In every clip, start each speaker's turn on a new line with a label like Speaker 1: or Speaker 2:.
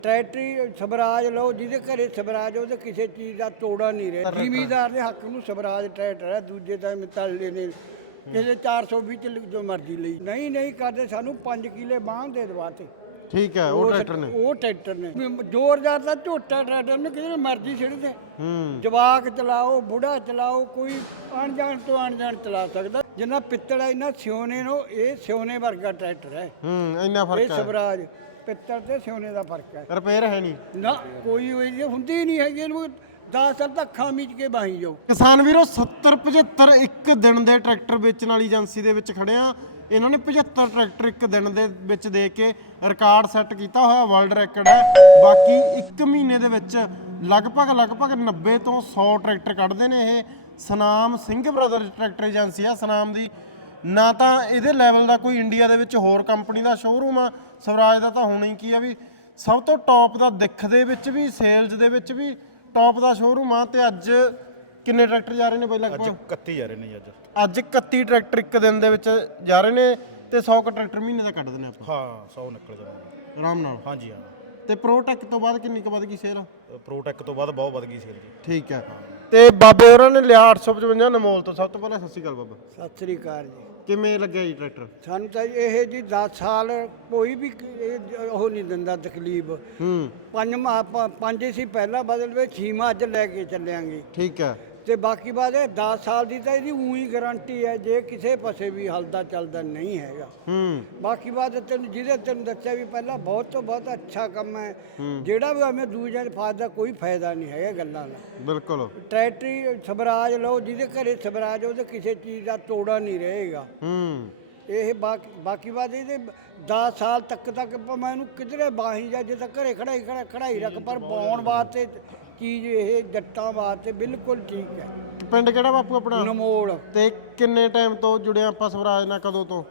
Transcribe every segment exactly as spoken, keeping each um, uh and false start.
Speaker 1: ਟਰੈਕਟਰੀ ਸਵਰਾਜ ਲਓ, ਜਿਹਦੇ ਘਰੇ ਸਵਰਾਜ ਉਹਦੇ ਕਿਸੇ ਚੀਜ਼ ਦਾ ਤੋੜਾ ਨਹੀਂ ਰਿਹਾ। ਜ਼ਿਮੀਦਾਰ ਦੇ ਹੱਕ ਨੂੰ ਸਵਰਾਜ ਟਰੈਕਟਰ ਹੈ, ਦੂਜੇ ਤਾਂ ਮਿੱਤਲੇ ਨੇ ਕਿਸੇ ਚਾਰ ਸੌ ਵੀਹ ਚ ਜੋ ਮਰਜ਼ੀ ਲਈ ਨਹੀਂ ਨਹੀਂ ਕਰਦੇ। ਸਾਨੂੰ ਪੰਜ ਕਿੱਲੇ ਬਾਂਹ ਦੇ ਦਵਾਤੇ।
Speaker 2: ਠੀਕ ਹੈ, ਉਹ ਟਰੈਕਟਰ ਨੇ
Speaker 1: ਉਹ ਟਰੈਕਟਰ ਨੇ ਜ਼ੋਰਦਾਰ ਦਾ ਝੋਟਾ ਟਰੈਕਟਰ ਨੇ ਕਿਸੇ ਮਰਜ਼ੀ ਛਿੜਦੇ।
Speaker 2: ਹੂੰ
Speaker 1: ਜਵਾਕ ਚਲਾਓ, ਬੁੜਾ ਚਲਾਓ, ਕੋਈ ਅਣਜਾਣ ਤੋਂ ਅਣਜਾਣ ਚਲਾ ਸਕਦਾ। ਜਿੰਨਾ ਪਿੱਤਲ ਹੈ ਇਹਨਾਂ ਸਿਉਨੇ ਨੂੰ, ਇਹ ਸਿਉਨੇ ਵਰਗਾ ਟਰੈਕਟਰ ਹੈ।
Speaker 2: ਹੂੰ ਇੰਨਾ
Speaker 1: ਇਹ
Speaker 2: ਫਰਕ ਹੈ।
Speaker 1: ਸਵਰਾਜ ਪਿੱਤਲ ਤੇ ਸਿਉਨੇ ਦਾ ਫਰਕ ਹੈ।
Speaker 2: ਰਿਪੇਅਰ ਹੈ ਨਹੀਂ
Speaker 1: ਨਾ ਕੋਈ ਹੋਈ ਹੁੰਦੀ ਨਹੀਂ ਹੈਗੀ। ਇਹਨੂੰ ਦਸ ਸਾਲ ਤੱਕ ਅੱਖਾਂ ਮੀਚ ਕੇ ਬਾਹੀ ਜਾਓ।
Speaker 2: ਕਿਸਾਨ ਵੀਰੋ ਸੱਤਰ ਪਝੱਤਰ ਇੱਕ ਦਿਨ ਦੇ ਟਰੈਕਟਰ ਵੇਚਣ ਵਾਲੀ ਏਜੰਸੀ ਦੇ ਵਿੱਚ ਖੜੇ ਆ। ਇਹਨਾਂ ਨੇ ਪਝੱਤਰ ਟਰੈਕਟਰ ਇੱਕ ਦਿਨ ਦੇ ਵਿੱਚ ਦੇ ਕੇ ਰਿਕਾਰਡ ਸੈੱਟ ਕੀਤਾ ਹੋਇਆ, ਵਰਲਡ ਰਿਕਾਰਡ ਹੈ। ਬਾਕੀ ਇੱਕ ਮਹੀਨੇ ਦੇ ਵਿੱਚ ਲਗਭਗ ਲਗਭਗ ਨੱਬੇ ਤੋਂ ਸੌ ਟਰੈਕਟਰ ਕੱਢਦੇ ਨੇ ਇਹ। Sanam Singh brothers tractor agency ਆ ਸਨਾਮ ਦੀ। ਨਾ ਤਾਂ ਇਹਦੇ ਲੈਵਲ ਦਾ ਕੋਈ ਇੰਡੀਆ ਦੇ ਵਿੱਚ ਹੋਰ ਕੰਪਨੀ ਦਾ ਸ਼ੋਰੂਮ ਆ। ਸਵਰਾਜ ਦਾ ਤਾਂ ਹੋਣਾ ਹੀ ਕੀ ਆ ਵੀ ਸਭ ਤੋਂ ਟੌਪ ਦਾ ਦਿੱਖ ਦੇ ਵਿੱਚ ਵੀ, ਸੇਲਜ਼ ਦੇ ਵਿੱਚ ਵੀ ਟੌਪ ਦਾ ਸ਼ੋਰੂਮ ਆ। ਤੇ ਅੱਜ ਕਿੰਨੇ ਟਰੈਕਟਰ ਜਾ ਰਹੇ ਨੇ ਪਹਿਲਾਂ?
Speaker 3: ਅੱਜ ਇਕੱਤੀ ਜਾ ਰਹੇ ਨੇ ਜੀ। ਅੱਜ
Speaker 2: ਅੱਜ ਇਕੱਤੀ ਟਰੈਕਟਰ ਇੱਕ ਦਿਨ ਦੇ ਵਿੱਚ ਜਾ ਰਹੇ ਨੇ ਤੇ ਸੌ ਕ ਟਰੈਕਟਰ ਮਹੀਨੇ ਦਾ ਕੱਢ ਦਿੰਦੇ ਆਪਾਂ।
Speaker 3: ਹਾਂ ਸੌ ਨਿਕਲ ਜਾਂਦੇ
Speaker 2: ਆਰਾਮ ਨਾਲ।
Speaker 3: ਹਾਂਜੀ ਹਾਂ।
Speaker 2: ਤੇ ਪ੍ਰੋਟੈਕ ਤੋਂ ਬਾਅਦ ਕਿੰਨੀ ਕੁ ਵੱਧ ਗਈ ਸੇਲ?
Speaker 3: ਪ੍ਰੋਟੈਕ ਤੋਂ ਬਾਅਦ ਬਹੁਤ ਵਧ ਗਈ ਸੇਲ ਜੀ।
Speaker 2: ਠੀਕ ਹੈ। ਤੇ ਬਾਬੇ ਹੋਰਾਂ ਨੇ ਲਿਆ ਅੱਠ ਸੌ ਪਚਵੰਜਾ ਨਮੋਲ ਤੋਂ। ਸਭ ਤੋਂ ਪਹਿਲਾਂ ਸਤਿ ਸ਼੍ਰੀ ਅਕਾਲ ਬਾਬਾ।
Speaker 1: ਸਤਿ ਸ੍ਰੀ ਅਕਾਲ ਜੀ।
Speaker 2: ਕਿਵੇਂ ਲੱਗਿਆ ਜੀ ਟਰੈਕਟਰ?
Speaker 1: ਸਾਨੂੰ ਤਾਂ ਇਹ ਜੀ ਦਸ ਸਾਲ ਕੋਈ ਵੀ ਇਹ ਉਹ ਨਹੀਂ ਦਿੰਦਾ ਤਕਲੀਫ।
Speaker 2: ਹੂੰ
Speaker 1: ਪੰਜ ਮਾ- ਪ- ਪੰਜ ਸੀ ਪਹਿਲਾਂ ਬਦਲ ਵੇ, ਛੀਵਾਂ ਅੱਜ ਲੈ ਕੇ ਚੱਲਿਆਂਗੇ।
Speaker 2: ਠੀਕ ਹੈ।
Speaker 1: ਤੇ ਬਾਕੀ ਬਾਤ ਇਹ ਦਸ ਸਾਲ ਦੀ ਤਾਂ ਇਹਦੀ ਉਹੀ ਗਾਰੰਟੀ ਹੈ, ਜੇ ਕਿਸੇ ਪਾਸੇ ਵੀ ਹਲਦਾ ਚੱਲਦਾ ਨਹੀਂ ਹੈਗਾ।
Speaker 2: ਹੂੰ
Speaker 1: ਬਾਕੀ ਬਾਤ ਤੈਨੂੰ ਜਿਹਦੇ ਤੈਨੂੰ ਦੱਸਿਆ ਵੀ ਪਹਿਲਾਂ ਬਹੁਤ ਤੋਂ ਬਹੁਤ ਅੱਛਾ ਕੰਮ ਹੈ। ਜਿਹੜਾ ਵੀ ਐਵੇਂ ਦੂਜਿਆਂ ਦੇ ਫਾਇਦਾ ਕੋਈ ਫਾਇਦਾ ਨਹੀਂ ਹੈਗਾ ਗੱਲਾਂ ਦਾ।
Speaker 2: ਬਿਲਕੁਲ।
Speaker 1: ਟਰੈਕਟਰੀ ਸਵਰਾਜ ਲਓ, ਜਿਹਦੇ ਘਰੇ ਸਵਰਾਜ ਉਹਦੇ ਕਿਸੇ ਚੀਜ਼ ਦਾ ਤੋੜਾ ਨਹੀਂ ਰਹੇਗਾ।
Speaker 2: ਹੂੰ
Speaker 1: ਇਹ ਬਾਕੀ ਬਾਕੀ ਬਾਤ ਇਹਦੇ ਦਸ ਸਾਲ ਤੱਕ ਤੱਕ ਭਾਵੇਂ ਇਹਨੂੰ ਕਿਧਰੇ ਬਾਹੀ ਜਾ, ਜੇ ਤਾਂ ਘਰੇ ਖੜਾਈ ਖੜਾ ਖੜਾਈ ਰੱਖ, ਪਰ ਪਾਉਣ ਵਾਸਤੇ ਚੀਜ਼ ਇਹ ਜੱਟਾਂ ਵਾਸਤੇ ਬਿਲਕੁਲ ਠੀਕ ਹੈ।
Speaker 2: ਪਿੰਡ ਕਿਹੜਾ ਬਾਪੂ ਆਪਣਾ?
Speaker 1: ਨਮੋਲ।
Speaker 2: ਤੇ ਕਿੰਨੇ ਟਾਈਮ ਤੋਂ ਜੁੜੇ ਆਪਾਂ ਸਵਰਾਜ ਨਾਲ? ਕਦੋਂ ਤੋਂ?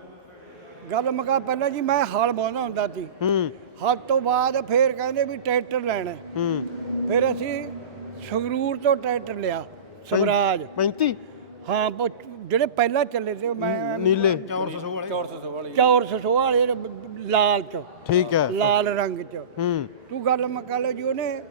Speaker 1: ਗੱਲ ਮੁਕਾ ਪਹਿਲਾਂ ਜੀ ਮੈਂ ਹਲ ਵਾਹੁੰਦਾ ਹੁੰਦਾ ਸੀ।
Speaker 2: ਹੂੰ
Speaker 1: ਹਲ ਤੋਂ ਬਾਅਦ ਫੇਰ ਕਹਿੰਦੇ ਵੀ ਟਰੈਕਟਰ ਲੈਣਾ।
Speaker 2: ਹੂੰ
Speaker 1: ਫਿਰ ਅਸੀਂ ਸੰਗਰੂਰ ਤੋਂ ਟਰੈਕਟਰ ਲਿਆ ਸਵਰਾਜ।
Speaker 2: ਪੈਂਤੀ?
Speaker 1: ਹਾਂ ਪ- ਜਿਹੜੇ ਪਹਿਲਾਂ ਚੱਲੇ ਤੇ ਮੈਂ
Speaker 2: ਨੀਲੇ?
Speaker 1: ਚੌਰ ਸਸੋ ਵਾਲੇ ਲਾਲ ਚ,
Speaker 2: ਠੀਕ ਹੈ।
Speaker 1: ਲਾਲ ਰੰਗ ਚ।
Speaker 2: ਹੂੰ
Speaker 1: ਤੂੰ ਗੱਲ ਮੁਕਾ ਲਓ ਜੀ। ਉਹਨੇ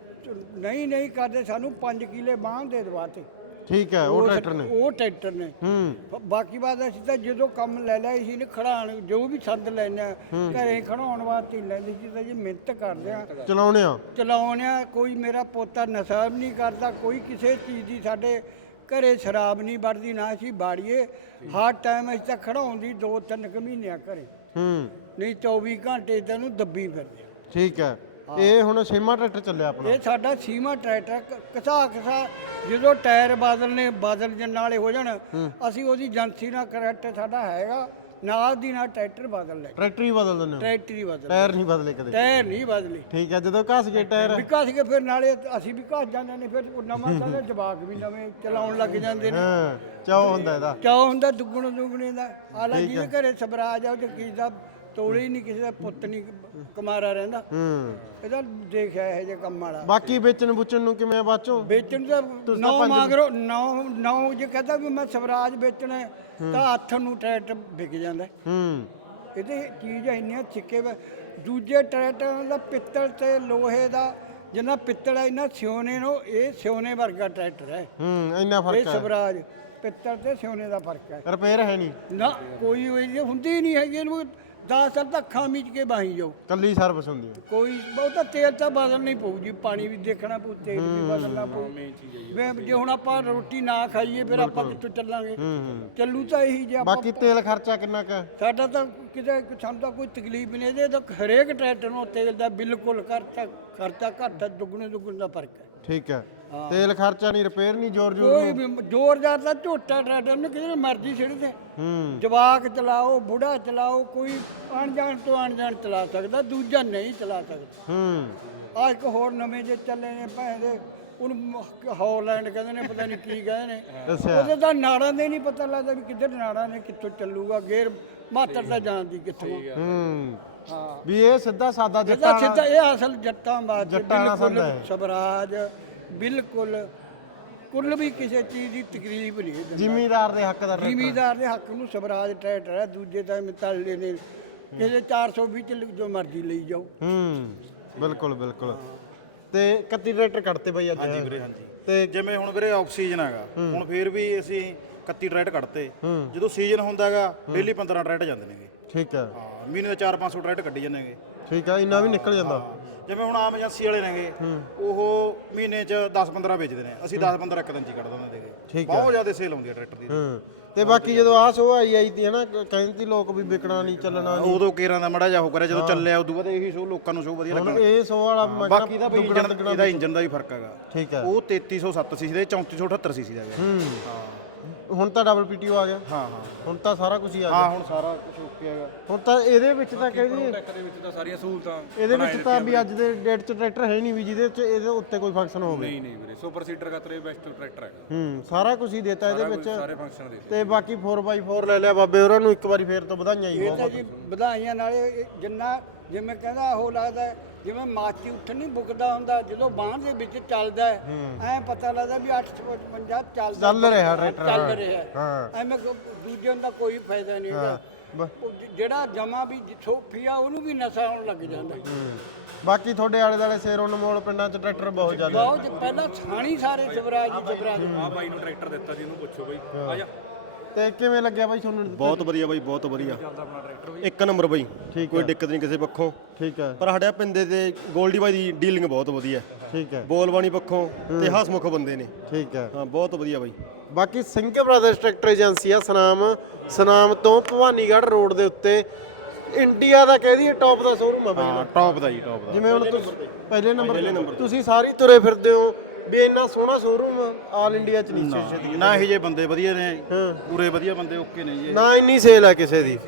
Speaker 1: ਨਹੀਂ ਨਹੀਂ ਕਰਦੇ, ਸਾਨੂੰ ਪੰਜ ਕਿੱਲੇ ਬਾਂਹ ਦੇ ਦਵਾਤੇ।
Speaker 2: ਠੀਕ ਹੈ, ਉਹ ਟਰੈਕਟਰ ਨੇ।
Speaker 1: ਉਹ ਟਰੈਕਟਰ ਨੇ।
Speaker 2: ਹੂੰ
Speaker 1: ਬਾਕੀ ਬਾਤ ਅਸੀਂ ਤਾਂ ਜਦੋਂ ਕੰਮ ਲੈ ਲਿਆ ਸੀ ਨੇ ਖੜਾਣ, ਜੋ ਵੀ ਸੰਦ ਲੈਣੇ ਆ ਘਰੇ ਖੜਾਉਣ ਵਾਸਤੇ ਹੀ ਲੈਂਦੇ ਸੀ। ਤਾਂ ਜੀ ਮਿਹਨਤ ਕਰਦੇ ਆ,
Speaker 2: ਚਲਾਉਣੇ ਆ
Speaker 1: ਚਲਾਉਣੇ ਆ। ਕੋਈ ਮੇਰਾ ਪੋਤਾ ਨਸ਼ਾ ਵੀ ਨਹੀਂ ਕਰਦਾ, ਕੋਈ ਕਿਸੇ ਚੀਜ਼ ਦੀ ਸਾਡੇ ਘਰੇ ਸ਼ਰਾਬ ਨਹੀਂ ਵੜਦੀ, ਨਾ ਅਸੀਂ ਬਾੜੀਏ। ਹਰ ਟਾਈਮ ਅਸੀਂ ਤਾਂ ਖੜਾਉਣ ਦੀ ਦੋ ਤਿੰਨ ਕੁ ਮਹੀਨਿਆਂ ਘਰੇ,
Speaker 2: ਹੂੰ
Speaker 1: ਨਹੀਂ ਚੌਵੀ ਘੰਟੇ ਤੈਨੂੰ ਦੱਬੀ ਫਿਰਦੇ।
Speaker 2: ਠੀਕ ਹੈ। ਇਹ ਹੁਣ ਛੇਵਾਂ ਟਰੈਕਟਰ ਚੱਲਿਆ ਆਪਣਾ।
Speaker 1: ਇਹ ਸਾਡਾ ਸੀਮਾ ਟਰੈਕਟਰ ਕਸਾ ਕਸਾ ਜਦੋਂ ਟਾਇਰ ਬਦਲਨੇ ਬਦਲ ਜਣ ਵਾਲੇ ਹੋ ਜਾਣ, ਅਸੀਂ ਉਹਦੀ ਏਜੰਸੀ ਨਾਲ ਕਰੈਕਟ ਸਾਡਾ ਹੈਗਾ, ਨਾਲ ਦੀ ਨਾਲ ਟਰੈਕਟਰ ਬਦਲ ਲੈ।
Speaker 2: ਟਰੈਕਟਰ ਹੀ ਬਦਲ ਦਿੰਦੇ ਹੋ?
Speaker 1: ਟਰੈਕਟਰ ਹੀ ਬਦਲ,
Speaker 2: ਟਾਇਰ ਨਹੀਂ ਬਦਲੇ ਕਦੇ?
Speaker 1: ਟਾਇਰ ਨਹੀਂ ਬਦਲੇ।
Speaker 2: ਠੀਕ ਹੈ। ਜਦੋਂ ਘਸ ਗਏ ਟਾਇਰ?
Speaker 1: ਵਿਕਾਸ ਕੇ ਫਿਰ ਨਾਲੇ ਅਸੀਂ ਵੀ ਘਸ ਜਾਂਦੇ ਨੇ, ਫਿਰ ਉਹ ਨਵਾਂ ਸਾਡਾ ਜਵਾਕ ਵੀ ਨਵੇਂ ਚਲਾਉਣ ਲੱਗ ਜਾਂਦੇ ਨੇ।
Speaker 2: ਹਾਂ ਚਾਹ ਹੁੰਦਾ ਇਹਦਾ।
Speaker 1: ਚਾਹ ਹੁੰਦਾ ਦੁੱਗਣ ਦੁੱਗਣੇ ਦਾ। ਆਲਾ ਜਿਹਦੇ ਘਰੇ ਸਵਰਾਜ ਆ ਉਹ ਕਿਸੇ ਦਾ ਤੋੜੇ ਹੀ ਨਹੀਂ, ਕਿਸੇ ਦਾ ਪੁੱਤ ਨਹੀਂ ਕੁਮਾਰਾ ਰਹਿੰਦਾ।
Speaker 2: ਹੂੰ
Speaker 1: ਇਹਦਾ ਦੇਖਿਆ ਇਹ ਜੇ ਕੰਮ ਵਾਲਾ।
Speaker 2: ਬਾਕੀ ਵੇਚਣ ਬੁੱਚਣ ਨੂੰ ਕਿਵੇਂ ਆ ਬਾਚੋ?
Speaker 1: ਵੇਚਣ ਦਾ ਨੌ ਮਾਗਰੋ ਨੌ ਨੌ ਜੇ ਕਹਿੰਦਾ ਵੀ ਮੈਂ ਸਵਰਾਜ ਵੇਚਣਾ ਹੈ, ਤਾਂ ਹੱਥ ਨੂੰ ਟਰੈਕਟਰ ਵਿਕ ਜਾਂਦਾ।
Speaker 2: ਹੂੰ
Speaker 1: ਇਹਦੇ ਚੀਜ਼ ਇੰਨੀਆਂ ਛਿੱਕੇ ਵਾ। ਦੂਜੇ ਟਰੈਕਟਰਾਂ ਦਾ ਪਿੱਤਲ ਤੇ ਲੋਹੇ ਦਾ, ਜਿੰਨਾ ਪਿੱਤਲ ਹੈ ਇਹਨਾਂ ਸਿਉਨੇ ਨੂੰ, ਇਹ ਸਿਉਨੇ ਵਰਗਾ ਟਰੈਕਟਰ ਹੈ।
Speaker 2: ਹੂੰ ਇੰਨਾ
Speaker 1: ਇਹ
Speaker 2: ਫਰਕ ਹੈ।
Speaker 1: ਸਵਰਾਜ ਪਿੱਤਲ ਤੇ ਸਿਉਨੇ ਦਾ ਫਰਕ ਹੈ।
Speaker 2: ਰਿਪੇਅਰ ਹੈ ਨਹੀਂ
Speaker 1: ਨਾ ਕੋਈ ਹੋਈ ਹੁੰਦੀ ਨਹੀਂ ਹੈਗੀ। ਇਹਨੂੰ ਦਸ ਸਾਲ ਤੱਕ ਅੱਖਾਂ ਮੀਚ ਕੇ ਬਾਹੀ ਜਾਓ।
Speaker 2: ਕੱਲੀ ਸਰਵਿਸ ਹੁੰਦੀ ਹੈ?
Speaker 1: ਕੋਈ ਬਹੁਤਾ ਤੇਲ ਤਾਂ ਬਦਲਣਾ ਹੀ ਪਊ ਜੀ, ਪਾਣੀ ਵੀ ਦੇਖਣਾ ਪਊ, ਤੇਲ ਵੀ ਬਦਲਣਾ ਪਊ। ਵੀ ਜੇ ਹੁਣ ਆਪਾਂ ਰੋਟੀ ਨਾ ਖਾਈਏ ਫਿਰ ਆਪਾਂ ਕਿੱਥੋਂ ਚੱਲਾਂਗੇ?
Speaker 2: ਹੂੰ ਹੂੰ
Speaker 1: ਚੱਲੂ ਤਾਂ ਇਹੀ ਜੇ ਆਪਾਂ।
Speaker 2: ਬਾਕੀ ਤੇਲ ਖਰਚਾ ਕਿੰਨਾ ਕੁ ਹੈ?
Speaker 1: ਸਾਡਾ ਤਾਂ ਕਿਤੇ ਸਾਨੂੰ ਤਾਂ ਕੋਈ ਤਕਲੀਫ ਨਹੀਂ। ਇਹਦੇ ਤਾਂ ਹਰੇਕ ਟਰੈਕਟਰ ਨੂੰ ਤੇਲ ਦਾ ਬਿਲਕੁਲ ਖਰਚਾ ਖਰਚਾ ਘੱਟ ਹੈ, ਦੁੱਗਣੇ ਦੁੱਗਣੇ ਦਾ ਫਰਕ ਹੈ।
Speaker 2: ਠੀਕ ਹੈ। ਤੇਲ ਖਰਚਾ ਨਹੀਂ, ਰਿਪੇਅਰ ਨਹੀਂ, ਜ਼ੋਰ ਜ਼ੋਰ
Speaker 1: ਕੋਈ ਵੀ ਜ਼ੋਰਦਾਰ ਦਾ ਝੋਟਾ ਟਰੈਕਟਰ ਨੂੰ ਕਿਸੇ ਮਰਜ਼ੀ ਛਿੜਦੇ।
Speaker 2: ਹੂੰ
Speaker 1: ਜਵਾਕ ਚਲਾਓ, ਬੁੜਾ ਚਲਾਓ, ਕੋਈ ਅਣਜਾਣ ਤੋਂ ਅਣਜਾਣ ਚਲਾ ਸਕਦਾ, ਦੂਜਾ ਨਹੀਂ ਚਲਾ ਸਕਦਾ।
Speaker 2: ਹੂੰ
Speaker 1: ਆ ਇੱਕ ਹੋਰ ਨਵੇਂ ਜੇ ਚੱਲੇ ਨੇ ਭੈਣੇ, ਉਹਨੂੰ ਹੌਲੈਂਡ ਕਹਿੰਦੇ ਨੇ, ਪਤਾ ਨਹੀਂ ਕੀ ਕਹਿੰਦੇ ਨੇ।
Speaker 2: ਅੱਛਾ।
Speaker 1: ਉਹਦੇ ਤਾਂ ਨਾੜਾਂ ਦੇ ਨਹੀਂ ਪਤਾ ਲੱਗਦਾ ਵੀ ਕਿੱਧਰ ਨਾੜਾਂ ਨੇ, ਕਿੱਥੋਂ ਚੱਲੂਗਾ ਗੇਰ, ਮਾਤਰ ਤਾਂ ਜਾਣਦੀ ਕਿੱਥੋਂ।
Speaker 2: ਹੂੰ
Speaker 1: ਹਾਂ
Speaker 2: ਵੀ ਇਹ ਸਿੱਧਾ ਸਾਦਾ
Speaker 1: ਇਹਦਾ
Speaker 2: ਜੱਟਾਂ
Speaker 1: ਸਿੱਧਾ ਇਹ ਅਸਲ ਜੱਟਾਂ ਬਾਤ
Speaker 2: ਜੱਟਾਂ ਵਾਲਾ ਸੰਦ ਹੈ।
Speaker 1: ਸਵਰਾਜ ਬਿਲਕੁਲ ਕੁੱਲ ਵੀ ਕਿਸੇ ਚੀਜ਼ ਦੀ ਤਕਲੀਫ ਨਹੀਂ ਦਿੰਦਾ।
Speaker 2: ਜ਼ਿਮੀਦਾਰ ਦੇ ਹੱਕ ਦਾ ਟਰੈਕਟਰ।
Speaker 1: ਜ਼ਿਮੀਦਾਰ ਦੇ ਹੱਕ ਨੂੰ ਸਵਰਾਜ ਟਰੈਕਟਰ ਹੈ, ਦੂਜੇ ਤਾਂ ਮਿੱਤਲੇ ਨੇ ਕਿਸੇ ਚਾਰ ਸੌ ਵੀਹ ਚ ਜੋ ਮਰਜ਼ੀ ਲਈ ਜਾਓ।
Speaker 2: ਹੂੰ ਬਿਲਕੁਲ ਬਿਲਕੁਲ ਤੇ ਇਕੱਤੀ ਟਰੈਕਟਰ ਕੱਢਤੇ ਬਾਈ ਅੱਜ
Speaker 3: ਹਾਂਜੀ ਵੀਰੇ ਹਾਂਜੀ
Speaker 2: ਤੇ
Speaker 3: ਜਿਵੇਂ ਹੁਣ ਵੀਰੇ ਆਫ ਸੀਜ਼ਨ ਹੈਗਾ ਹੁਣ ਫੇਰ ਵੀ ਅਸੀਂ ਇਕੱਤੀ ਟਰੈਕਟ ਕੱਢਤੇ ਜਦੋਂ ਸੀਜ਼ਨ ਹੁੰਦਾ ਹੈਗਾ ਡੇਲੀ ਪੰਦਰਾਂ ਟਰੈਕਟ ਜਾਂਦੇ ਨੇਗੇ
Speaker 2: ਠੀਕ ਹੈ
Speaker 3: ਹਾਂ ਮਹੀਨੇ ਦੇ ਚਾਰ ਪੰਜ ਸੌ ਟਰੈਕਟ ਕੱਢੀ ਜਾਂਦੇ ਨੇਗੇ
Speaker 2: ਠੀਕ ਹੈ ਇੰਨਾ ਵੀ ਨਿਕਲ ਜਾਂਦਾ
Speaker 3: ਜਿਵੇਂ ਹੁਣ ਆਮ ਏਜੰਸੀ ਵਾਲੇ ਨੇਗੇ ਉਹ ਮਹੀਨੇ 'ਚ ਦਸ ਪੰਦਰਾਂ ਵੇਚਦੇ ਨੇ ਅਸੀਂ ਦਸ ਪੰਦਰਾਂ ਇੱਕ ਦਿਨ 'ਚ ਹੀ ਕੱਢ ਦਿੰਦੇ ਨੇਗੇ
Speaker 2: ਠੀਕ
Speaker 3: ਬਹੁਤ ਜ਼ਿਆਦਾ ਸੇਲ ਹੁੰਦੀ ਹੈ ਟਰੈਕਟਰ ਦੀ
Speaker 2: ਹੂੰ ਤੇ ਬਾਕੀ ਜਦੋਂ ਆਹ ਸੋ ਆਈ ਆਈ ਤੀ ਹਨਾ ਕਹਿੰਦੇ ਲੋਕ ਵੀ ਵਿਕਣਾ ਨਹੀਂ ਚੱਲਣਾ ਨਹੀਂ
Speaker 3: ਉਦੋਂ ਕੇਰਾਂ ਦਾ ਮੜਾ ਜਾ ਹੋ ਕਰਿਆ ਜਦੋਂ ਚੱਲਿਆ ਉਦੋਂ ਬਾਅਦ ਇਹੀ ਸ਼ੋਅ ਲੋਕਾਂ ਨੂੰ ਸ਼ੋਅ ਵਧੀਆ
Speaker 2: ਹੁਣ
Speaker 3: ਲੱਗਾ
Speaker 2: ਇਹ ਸੋ ਵਾਲਾ ਮੈਂ
Speaker 3: ਬਾਕੀ ਦਾ ਬਈ
Speaker 2: ਦੁੱਗਣਾ
Speaker 3: ਇੰਜਨ
Speaker 2: ਤਿੱਗਣਾ
Speaker 3: ਇਹਦਾ ਇੰਜਨ ਦਾ ਵੀ ਫਰਕ ਹੈਗਾ
Speaker 2: ਠੀਕ ਹੈ
Speaker 3: ਉਹ ਤੇਤੀ ਸੌ ਸੱਤ ਸੀਸੀ ਦਾ ਚੌਂਤੀ ਸੌ ਅਠੱਤਰ ਸੀਸੀ ਦਾ ਹੈਗਾ
Speaker 2: ਹੂੰ
Speaker 3: ਹਾਂ
Speaker 2: ਹੁਣ ਤਾਂ ਡਬਲ ਪੀਟੀਓ ਆ ਗਿਆ
Speaker 3: ਹਾਂ ਹਾਂ
Speaker 2: ਹੁਣ ਤਾਂ ਸਾਰਾ ਕੁਝ ਹੀ ਆ
Speaker 3: ਹਾਂ
Speaker 2: ਗਿਆ
Speaker 3: ਹੁਣ ਸਾਰਾ ਕੁਝ ਓਕੇ ਹੈਗਾ
Speaker 2: ਹੁਣ ਤਾਂ ਇਹਦੇ ਵਿੱਚ ਤਾਂ ਕਹਿੰਦੀ
Speaker 4: ਟਰੈਕਟਰ ਦੇ ਵਿੱਚ ਤਾਂ ਸਾਰੀਆਂ ਸਹੂਲਤਾਂ
Speaker 2: ਇਹਦੇ ਵਿੱਚ ਤਾਂ ਵੀ ਅੱਜ ਦੇ ਡੇਟ 'ਚ ਟਰੈਕਟਰ ਹੈ ਨਹੀਂ ਵੀ ਜਿਹਦੇ 'ਚ ਇਹਦੇ ਉੱਤੇ ਕੋਈ ਫੰਕਸ਼ਨ ਹੋਵੇ
Speaker 4: ਨਹੀਂ ਨਹੀਂ ਵੀਰੇ ਸੁਪਰ ਸੀਟਰ ਖਾਤਰੇ ਬੈਸਟ ਟਰੈਕਟਰ ਹੈਗਾ
Speaker 2: ਹੂੰ ਸਾਰਾ ਕੁਝ ਹੀ ਦਿੱਤਾ ਇਹਦੇ ਵਿੱਚ
Speaker 4: ਸਾਰੇ ਫੰਕਸ਼ਨ ਦੇ
Speaker 2: ਤੇ ਬਾਕੀ ਫੋਰ ਬਾਈ ਫੋਰ ਲੈ ਲਿਆ ਬਾਬੇ ਹੋਰਾਂ ਨੂੰ ਇੱਕ ਵਾਰੀ ਫੇਰ ਤੋਂ ਵਧਾਈਆਂ ਹੀ
Speaker 1: ਇਹ ਤਾਂ ਜੀ ਵਧਾਈਆਂ ਨਾਲੇ ਇਹ ਜਿੰਨਾ ਜਿਵੇਂ ਕਹਿੰਦਾ ਉਹ ਲੱਗਦਾ ਹੈ, ਜਿਵੇਂ ਮਾਚੀ ਉੱਠ ਨਹੀਂ ਬੁਕਦਾ ਹੁੰਦਾ ਜਦੋਂ ਬਾਂਹ ਦੇ ਵਿੱਚ ਚੱਲਦਾ ਐ ਪਤਾ ਲੱਗਦਾ ਵੀ ਅੱਠ ਸੌ ਪਚਵੰਜਾ ਚੱਲਦਾ
Speaker 2: ਚੱਲ ਰਿਹਾ ਟਰੈਕਟਰ
Speaker 1: ਚੱਲ ਰਿਹਾ
Speaker 2: ਹਾਂ
Speaker 1: ਐਵੇਂ ਕੋ- ਦੂਜੇ ਦਾ ਕੋਈ ਫਾਇਦਾ ਨਹੀਂ ਹੈਗਾ
Speaker 2: ਬ-
Speaker 1: ਉਹ ਜ- ਜਿਹੜਾ ਜਮਾ ਵੀ ਸੋਫੀ ਆ ਉਹਨੂੰ ਵੀ ਨਸ਼ਾ ਆਉਣ ਲੱਗ ਜਾਂਦਾ
Speaker 2: ਬਾਕੀ ਤੁਹਾਡੇ ਆਲੇ ਦਾਲੇ ਸੇਰੋਂ ਨਮੋਲ ਪਿੰਡਾਂ 'ਚ ਟਰੈਕਟਰ ਬਹੁਤ ਜ਼ਿਆਦਾ
Speaker 1: ਬਹੁਤ ਪਹਿਲਾਂ ਛਾਣੀ ਸਾਰੇ ਸਵਰਾਜ ਹੀ ਸਵਰਾਜ
Speaker 4: ਆ ਬਾਈ ਨੂੰ ਟਰੈਕਟਰ ਦਿੱਤਾ ਜੀ ਇਹਨੂੰ ਪੁੱਛੋ ਬਈ ਆ ਜਾ
Speaker 2: ਤੇ ਕਿਵੇਂ ਲੱਗਿਆ ਬਾਈ ਤੁਹਾਨੂੰ
Speaker 5: ਬਹੁਤ ਵਧੀਆ ਬਾਈ ਬਹੁਤ ਵਧੀਆ
Speaker 4: ਚੱਲਦਾ ਆਪਣਾ ਟਰੈਕਟਰ
Speaker 5: ਇੱਕ ਨੰਬਰ ਬਾਈ
Speaker 2: ਠੀਕ
Speaker 5: ਕੋਈ ਦਿੱਕਤ ਨਹੀਂ ਕਿਸੇ ਪੱਖੋਂ
Speaker 2: ਠੀਕ ਹੈ
Speaker 5: ਪਰ ਸਾਡੇ ਪਿੰਦੇ ਤੇ ਗੋਲਡੀ ਬਾਈ ਦੀ ਡੀਲਿੰਗ ਬਹੁਤ ਵਧੀਆ
Speaker 2: ਠੀਕ ਹੈ
Speaker 5: ਬੋਲਬਾਣੀ ਪੱਖੋਂ ਤੇ ਹਸਮੁਖ ਬੰਦੇ ਨੇ
Speaker 2: ਠੀਕ ਹੈ
Speaker 5: ਹਾਂ ਬਹੁਤ ਵਧੀਆ ਬਾਈ
Speaker 2: ਬਾਕੀ ਸਿੰਘ ਬ੍ਰਦਰਸ ਟਰੈਕਟਰ ਏਜੰਸੀ ਆ ਸਨਾਮ ਸਨਾਮ ਤੋਂ ਭਵਾਨੀਗੜ੍ਹ ਰੋਡ ਦੇ ਉੱਤੇ ਇੰਡੀਆ ਦਾ ਕਹਿ ਦਈਏ ਟੌਪ ਦਾ ਸ਼ੋਰੂਮ ਆ ਬਾਈ
Speaker 3: ਹਾਂ ਟੌਪ ਦਾ ਜੀ ਟੌਪ ਦਾ
Speaker 2: ਜਿਵੇਂ ਹੁਣ ਤੁਸੀਂ ਪਹਿਲੇ ਨੰਬਰ ਤੁਸੀਂ ਸਾਰੀ ਤੁਰੇ ਫਿਰਦੇ ਹੋ ਵੀ ਇੰਨਾ ਸੋਹਣਾ ਸ਼ੋਰੂਮ ਆਲ ਇੰਡੀਆ ਚ ਨਹੀਂ ਛੇਤੀ
Speaker 3: ਨਾ ਇਹ ਜੇ ਬੰਦੇ ਵਧੀਆ ਨੇ ਪੂਰੇ ਵਧੀਆ ਬੰਦੇ ਓਕੇ ਨੇ ਜੀ
Speaker 2: ਨਾ ਇੰਨੀ ਸੇਲ ਹੈ ਕਿਸੇ ਦੀ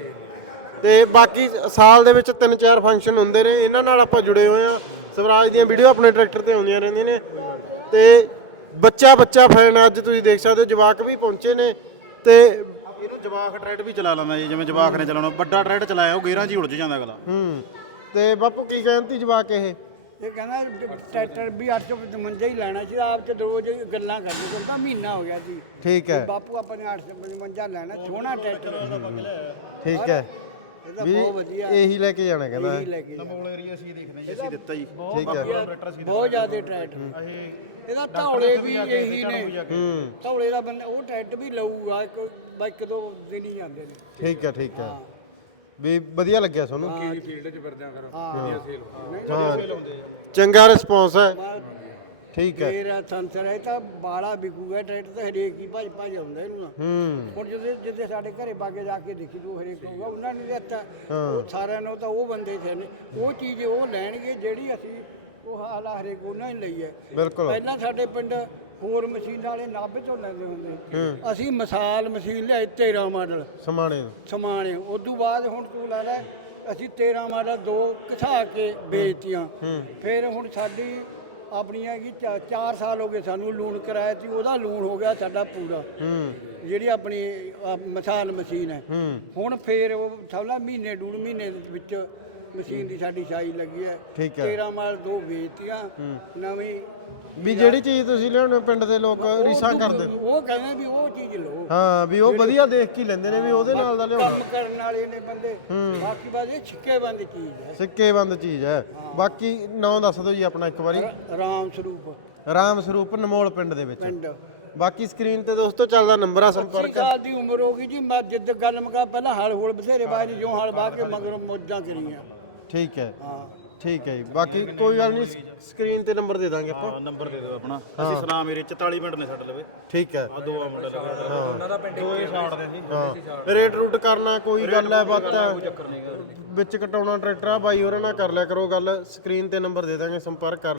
Speaker 2: ਤੇ ਬਾਕੀ ਸਾਲ ਦੇ ਵਿੱਚ ਤਿੰਨ ਚਾਰ ਫੰਕਸ਼ਨ ਹੁੰਦੇ ਨੇ ਇਹਨਾਂ ਨਾਲ ਆਪਾਂ ਜੁੜੇ ਹੋਏ ਆ ਸਵਰਾਜ ਦੀਆਂ ਵੀਡੀਓ ਆਪਣੇ ਟਰੈਕਟਰ ਤੇ ਆਉਂਦੀਆਂ ਰਹਿੰਦੀਆਂ ਨੇ ਤੇ ਬੱਚਾ ਬੱਚਾ ਫੈਨ ਅੱਜ ਤੁਸੀਂ ਦੇਖ ਸਕਦੇ ਹੋ ਜਵਾਕ ਵੀ ਪਹੁੰਚੇ ਨੇ ਤੇ
Speaker 3: ਇਹਨੂੰ ਜਵਾਕ ਟਰੈਕਟ ਵੀ ਚਲਾ ਲੈਂਦਾ ਜੀ ਜਿਵੇਂ ਜਵਾਕ ਨੇ ਚਲਾਉਣਾ ਵੱਡਾ ਟਰੈਕਟ ਚਲਾਇਆ ਉਹ ਗੇਰਾਂ 'ਚ ਹੀ ਉਲਝ ਜਾਂਦਾ ਅਗਲਾ
Speaker 2: ਹੂੰ ਤੇ ਬਾਪੂ ਕੀ ਕਹਿੰਦੀ ਜਵਾਕ ਇਹ
Speaker 1: ਇਹ ਕਹਿੰਦਾ ਟਰੈਕਟਰ ਵੀ ਅੱਠ ਸੌ ਪਚਵੰਜਾ ਹੀ ਲੈਣਾ ਸੀ ਆਪ ਤੇ ਰੋਜ਼ ਗੱਲਾਂ ਕਰਨੀ ਕੋਲ ਮਹੀਨਾ ਹੋ ਗਿਆ ਸੀ
Speaker 2: ਠੀਕ ਹੈ
Speaker 1: ਬਾਪੂ ਆਪਾਂ ਨੇ ਅੱਠ ਸੌ ਪਚਵੰਜਾ ਲੈਣਾ ਸੋਹਣਾ ਟਰੈਕਟਰ
Speaker 2: ਠੀਕ ਹੈ
Speaker 1: ਇਹ ਤਾਂ
Speaker 2: ਵੀ
Speaker 1: ਬਹੁਤ ਵਧੀਆ
Speaker 2: ਇਹੀ ਲੈ ਕੇ ਜਾਣਾ ਕਹਿੰਦਾ
Speaker 1: ਇਹੀ ਲੈ ਕੇ ਜਾਣਾ।
Speaker 3: ਮੋਲ ਏਰੀਆ ਸੀ ਦੇਖਣਾ ਜੀ ਅਸੀਂ ਦਿੱਤਾ ਜੀ
Speaker 2: ਠੀਕ ਹੈ
Speaker 1: ਬਹੁਤ ਜ਼ਿਆਦਾ ਟਰੈਕਟਰ ਇਹਦਾ ਧੌਲੇ ਵੀ ਇਹੀ ਨੇ
Speaker 2: ਹੂੰ
Speaker 1: ਧੌਲੇ ਦਾ ਬੰਦਾ ਉਹ ਟਰੈਕਟ ਵੀ ਲਊਗਾ ਇੱਕ ਇੱਕ ਦੋ ਦਿਨ ਹੀ ਜਾਂਦੇ ਨੇ
Speaker 2: ਠੀਕ ਹੈ ਠੀਕ ਹੈ ਵੀ ਵਧੀਆ ਲੱਗਿਆ ਤੁਹਾਨੂੰ
Speaker 4: ਕੀ ਫੀਲਡ 'ਚ ਫਿਰਦੇ ਆ ਫਿਰ ਵਧੀਆ ਸੇਲ
Speaker 2: ਹਾਂ ਚੰਗਾ ਰਿਸਪੌਂਸ ਹੈ ਠੀਕ ਹੈ
Speaker 1: ਫੇਰ ਸੰਸਰ ਹੈ ਤਾਂ ਬਾਲਾ ਵਿਕੂਗਾ ਟਰੈਕਟਰ ਤਾਂ ਹਰੇਕ ਹੀ ਭੱਜ ਭੱਜ ਆਉਂਦਾ ਇਹਨੂੰ ਤਾਂ।
Speaker 2: ਹੂੰ
Speaker 1: ਹੁਣ ਜਦੋਂ ਜਿੱਦੇ ਸਾਡੇ ਘਰੇ ਬਾਗੇ ਜਾ ਕੇ ਦੇਖੀ ਤੂੰ ਹਰੇਕ ਹੋਊਗਾ ਉਹਨਾਂ ਨੇ ਦਿੱਤਾ ਉਹ ਸਾਰਿਆਂ ਨੂੰ ਤਾਂ ਉਹ ਬੰਦੇ ਥੇ ਨੇ ਉਹ ਚੀਜ਼ ਉਹ ਲੈਣਗੇ ਜਿਹੜੀ ਅਸੀਂ ਉਹ ਹਾਲਾ ਹਰੇਕ ਉਹਨਾਂ ਨੇ ਲਈ ਹੈ
Speaker 2: ਬਿਲਕੁਲ
Speaker 1: ਪਹਿਲਾਂ ਸਾਡੇ ਪਿੰਡ ਹੋਰ ਮਸ਼ੀਨਾਂ ਵਾਲੇ ਨਾਭੇ ਤੋਂ ਲੈਂਦੇ ਹੁੰਦੇ ਅਸੀਂ ਮਿਸਾਲ ਮਸ਼ੀਨ ਲਿਆਈ ਤੇਰਾਂ ਮਾਡਲ
Speaker 2: ਸਮਾਣੇ
Speaker 1: ਸਮਾਣੇ ਉਦੋਂ ਬਾਅਦ ਹੁਣ ਤੂੰ ਲਾ ਲੈ ਅਸੀਂ ਤੇਰਾਂ ਮਾਡਲ ਦੋ ਘਸਾ ਕੇ ਵੇਚਤੀਆਂ ਫਿਰ ਹੁਣ ਸਾਡੀ ਆਪਣੀਆਂ ਹੈਗੀ ਚਾ- ਚਾਰ ਸਾਲ ਹੋ ਗਏ ਸਾਨੂੰ ਲੂਣ ਕਰਾਇਆ ਸੀ ਉਹਦਾ ਲੂਣ ਹੋ ਗਿਆ ਸਾਡਾ ਪੂਰਾ
Speaker 2: ਹੂੰ
Speaker 1: ਜਿਹੜੀ ਆਪਣੀ ਆਹ ਮਿਸਾਲ ਮਸ਼ੀਨ ਹੈ
Speaker 2: ਹੂੰ
Speaker 1: ਹੁਣ ਫੇਰ ਉਹ ਸਭਲਾ ਮਹੀਨੇ ਡੂਢ ਮਹੀਨੇ ਦੇ ਵਿੱਚ ਮਸ਼ੀਨ ਦੀ ਸਾਡੀ ਛਾਈ ਲੱਗੀ ਹੈ
Speaker 2: ਠੀਕ ਹੈ
Speaker 1: ਤੇਰਾਂ ਮਾਡਲ ਦੋ ਵੇਚਤੀਆਂ ਨਵੀਂ
Speaker 2: ਵੀ ਜਿਹੜੀ ਚੀਜ਼ ਤੁਸੀਂ ਲਿਆਉਣੇ ਪਿੰਡ ਦੇ ਲੋਕ ਰੀਸਾਂ ਕਰਦੇ
Speaker 1: ਉਹ ਕਹਿੰਦੇ ਵੀ ਉਹ ਚੀਜ਼ ਲਓ
Speaker 2: ਹਾਂ ਵੀ ਉਹ ਵਧੀਆ ਦੇਖ ਕੇ ਹੀ ਲੈਂਦੇ ਨੇ ਵੀ ਉਹਦੇ ਨਾਲ ਦਾ ਲਿਆਉਣਾ
Speaker 1: ਕੰਮ ਕਰਨ ਵਾਲੇ ਨੇ ਬੰਦੇ ਬਾਕੀ ਬਾਤ ਇਹ ਛਿੱਕੇ ਬੰਦ ਚੀਜ਼ ਹੈ
Speaker 2: ਸਿੱਕੇ ਬੰਦ ਚੀਜ਼ ਹੈ ਬਾਕੀ ਨਾਂ ਦੱਸ ਦਿਓ ਜੀ ਆਪਣਾ ਇੱਕ ਵਾਰੀ
Speaker 1: ਰਾਮ ਸਰੂਪ
Speaker 2: ਰਾਮ ਸਰੂਪ ਨਮੋਲ ਪਿੰਡ ਦੇ ਵਿੱਚ
Speaker 1: ਪਿੰਡ
Speaker 2: ਬਾਕੀ ਸਕਰੀਨ ਤੇ ਦੋਸਤੋ ਚੱਲਦਾ ਨੰਬਰ ਆ
Speaker 1: ਪੱਚੀ
Speaker 2: ਸੰਪਰਕ
Speaker 1: ਸਾਲ ਦੀ ਉਮਰ ਹੋ ਗਈ ਜੀ ਮੈਂ ਜਿੱਦ ਗੱਲ ਮਗਾ ਪਹਿਲਾਂ ਹਲ ਹੋਲ ਬਥੇਰੇ ਬਾਅਦ ਜੋ ਹਲ ਬਾਹ ਕੇ ਮਗਰੋਂ ਮੋਜਾਂ ਕਰੀਆਂ
Speaker 2: ਠੀਕ ਹੈ
Speaker 1: ਹਾਂ
Speaker 2: ਠੀਕ ਹੈ ਜੀ ਬਾਕੀ ਕੋਈ ਗੱਲ ਨਹੀਂ ਸਕਰੀਨ ਤੇ ਨੰਬਰ ਦੇ ਦਾਂਗੇ ਆਪਾਂ
Speaker 3: ਨੰਬਰ ਦੇ ਦਿਓ ਆਪਣਾ ਅਸੀਂ ਸਲਾਮ ਏਰੀਆ ਚੁਤਾਲੀ ਮਿੰਟ ਨੇ ਸਾਡੇ ਲਵੇ
Speaker 2: ਠੀਕ ਹੈ
Speaker 3: ਆ ਦੋ ਆ ਮੁੰਡੇ ਲਗਾ ਉਹਨਾਂ ਦਾ ਪਿੰਡ ਦੋ ਹੀ ਛਾੜਦੇ ਸੀ
Speaker 2: ਹਾਂ ਰੇਟ ਰੂਟ ਕਰਨਾ ਕੋਈ ਗੱਲ ਹੈ ਬਾਤ ਹੈ ਵਿੱਚ ਕਟਾਉਣਾ ਟਰੈਕਟਰ ਆ ਬਾਈ ਹੋਰਾਂ ਨਾਲ ਕਰ ਲਿਆ ਕਰੋ ਗੱਲ ਸਕਰੀਨ ਤੇ ਨੰਬਰ ਦੇ ਦਾਂਗੇ ਸੰਪਰਕ ਕਰ